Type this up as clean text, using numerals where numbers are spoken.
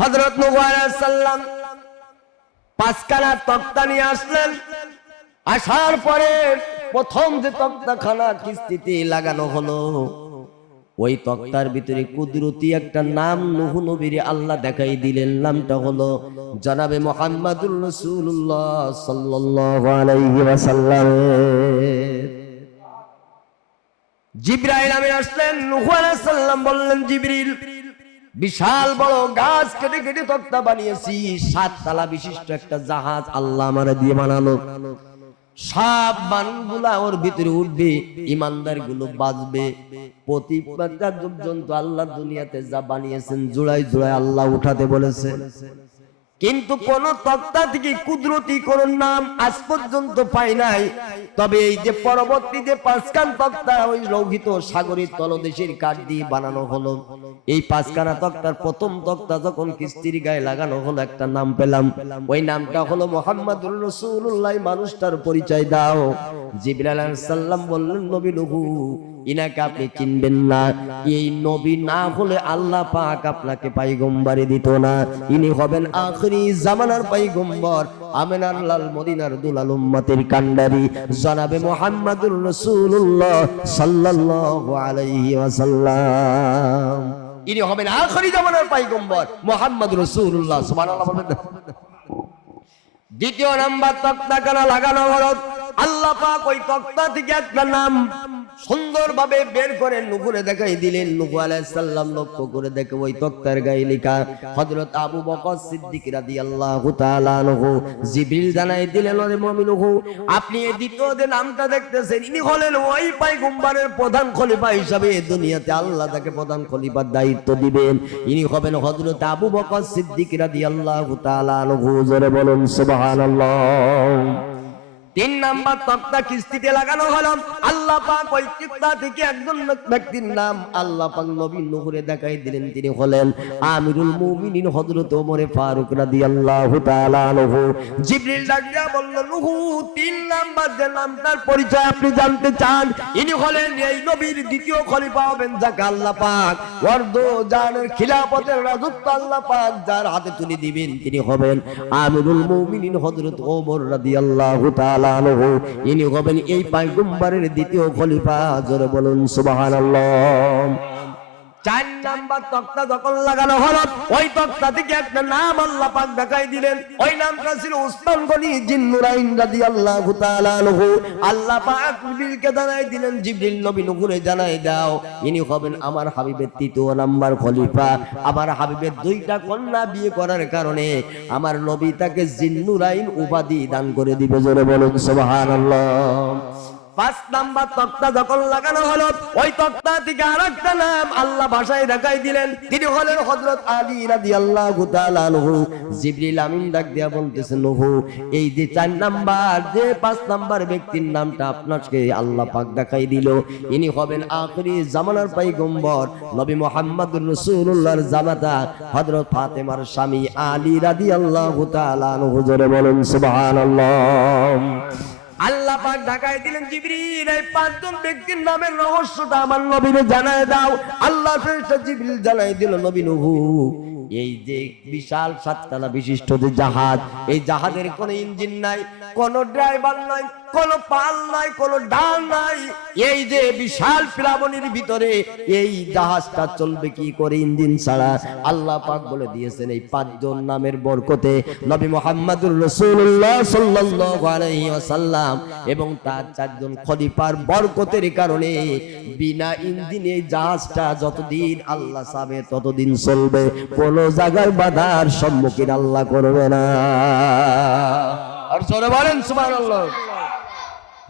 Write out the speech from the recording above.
হযরত নূহ আলাইহিস সালাম পাঁচখানা তক্তা নিয়ে আসলেন। আসার পরে প্রথম যে তক্তাখানা কিস্তিতে লাগানো হলো, ওই তক্তার ভিতরে কুদরতি একটা নাম নূহ নবীর আল্লাহ দেখাই দিলেন। নামটা হলো জনাবে মুহাম্মাদুর রাসূলুল্লাহ সাল্লাল্লাহু আলাইহি ওয়াসাল্লাম। জিবরাইল আমিন আসলেন। নূহ আলাইহিস সালাম বললেন, জিবরিল, বিশাল বড় গাছ কেটে কেটে তক্তা বানিয়েছি, 7 তলা বিশিষ্ট একটা জাহাজ আল্লাহ আমারে দিয়ে বানালো। সব মানুষগুলা ওর ভিতরে উঠবে, ইমানদার গুলো বাঁচবে। প্রতিটা জীবজন্তু আল্লাহ দুনিয়াতে যা বানিয়েছেন জোড়ায় জোড়ায় আল্লাহ উঠাতে বলেছেন, কিন্তু কোন তক্তা থেকে কুদরতি কোন নাম আজ পর্যন্ত পাই নাই। তবে এই যে পরবর্তী যে 5খান তক্তা ওই লৌহিত সাগরের তলদেশের কাঠ দিয়ে বানানো হলো, এই 5খানা তক্তার প্রথম তক্তা যখন কিস্তির গায়ে লাগানো হলো, একটা নাম পেলাম। ওই নামটা হলো মুহাম্মাদুর রাসূলুল্লাহ। মানুষটার পরিচয় দাও। জিবরাইল আলাইহিস সালাম বললেন, নবী নূহ, ইনাকে আপনি চিনবেন না। এই নবী না হলে আল্লাহ পাক আপনাকে পয়গম্বরি দিত না। ইনি হবেন আখিরি জামানার পয়গম্বর, আমিনার লাল মদিনার দুলাল উম্মতের কান্ডারি জনাবে মুহাম্মাদুর রাসূলুল্লাহ সাল্লাল্লাহু আলাইহি ওয়াসাল্লাম। ইনি হবেন আখিরি জামানার পয়গম্বর মুহাম্মাদুর রাসূলুল্লাহ। সুবহানাল্লাহ বলবেন। দ্বিতীয় নাম্বার তক্তাখানা লাগানো হলো। আল্লাহ পাক ওই তক্তা থেকে একটা নাম সুন্দরভাবে বের করে নূহে দেখাই দিলেন। নূহ আলাইহিস সালাম লক্ষ্য করে দেখে ওই তক্তার গায়ে লেখা হযরত আবু বকর সিদ্দিক রাদিয়াল্লাহু তাআলা আনহু। জিবরিল জানাই দিলেন, ওরে মুমিন নূহ, আপনি এই দ্বিতীয় যে নামটা দেখতেছেন, ইনি হলেন ওই পয়গম্বরের প্রধান খলিফা হিসাবে দুনিয়াতে আল্লাহ তাকে প্রধান খলিফার দায়িত্ব দিবেন। ইনি হবেন হযরত আবু বকর সিদ্দিক রাদিয়াল্লাহু তাআলা আনহু। জোরে বলুন সুবহানাল্লাহ। 3 নাম্বার তক্তা কিস্তিতে লাগানো হলো। আল্লাহ পাক ওই তক্তা থেকে একজন ব্যক্তির নাম আল্লাহ পাক নবী নূহে দেখাই দিলেন। তিনি হলেন আমিরুল মুমিনিন হযরত ওমর ফারুক রাদিয়াল্লাহু তাআলা আনহু। জিবরিল ডাকিয়া বলল, নূহ, 3 নাম্বার যে নামটার পরিচয় আপনি জানতে চান, ইনি হলেন এই নবীর দ্বিতীয় খলিফা হবেন, যাকে আল্লাহ পাক ওয়ারদ জানের খিলাফতের রাজত্ব আল্লাহ পাক যার হাতে তুলে দিবেন, তিনি হবেন আমিরুল মুমিনিন হযরত ওমর রাদিয়াল্লাহু তাআলা। ইনি হবেন এই পয়গম্বরের দ্বিতীয় খলিফা। জোরে বলুন সুবহানাল্লাহ। 4 নাম্বার তক্তা যখন লাগানো হলো, ওই তক্তা থেকে একটা নাম আল্লাহ পাক দেখাই দিলেন। ওই নামটা ছিল উসমান গনি জিন্নুরাইন রাদিয়াল্লাহু তাআলা আনহু। আল্লাহ পাক জিবরিলকে জানাই দিলেন, জিবরিল নবী নূহে জানাই দাও, ইনি হবেন আমার হাবিবের 3য় নাম্বার খলিফা। আমার হাবিবের 2টা কন্যা বিয়ে করার কারণে আমার নবী তাকে জিন্নুরাইন উপাধি দান করে দিবে। জোরে বলুন সুবহানাল্লাহ। 5 নাম্বার তক্তা যখন লাগানো হলো, ওই তক্তা থেকে আরেকটা নাম আল্লাহ ভাষায় দেখাই দিলেন। তিনি হলেন হযরত আলী রাদিয়াল্লাহু তাআলা আনহু। জিবরিল আমিন ডাক দিয়া বলতেছেন, নূহ, এই যে 4 নাম্বার যে 5 নাম্বার ব্যক্তির নামটা আপনাকে আল্লাহ পাক দেখাই দিল, ইনি হবেন আখিরি জামানার পয়গম্বর নবী মুহাম্মদুর রাসূলুল্লাহর জামাতা হযরত ফাতেমার স্বামী আলী রাদিয়াল্লাহু তাআলা আনহু। জোরে বলুন সুবহানাল্লাহ। আল্লাহ পাক ঢাকায় দিলেন, জিবরিল, এই 5 জন ব্যক্তির নামের রহস্যটা আমার নবীকে জানায় দাও। আল্লাহ ফেরেশতা জিবরিল জানাই দিল, নবী নূহ, এই যে বিশাল 7 তলা বিশিষ্ট যে জাহাজ, এই জাহাজের কোনো ইঞ্জিন নাই, কোনো ড্রাইভার নাই, কোনো পাল নাই, কোনো ডাল নাই। এই যে বিশাল প্লাবনের ভিতরে এই জাহাজটা চলবে কি করে ইঞ্জিন ছাড়া? আল্লাহ পাক বলে দিয়েছেন, এই 5 জন নামের বরকতে নবী মুহাম্মদুর রাসূলুল্লাহ সাল্লাল্লাহু আলাইহি ওয়াসাল্লাম এবং তার 4 জন খলিফার বরকতের কারণে বিনা ইঞ্জিনে জাহাজটা যতদিন আল্লাহ চাবে ততদিন চলবে। কোন জায়গায় বাধার সম্মুখীন আল্লাহ করবে না। আর জোরে বলেন সুবহানাল্লাহ।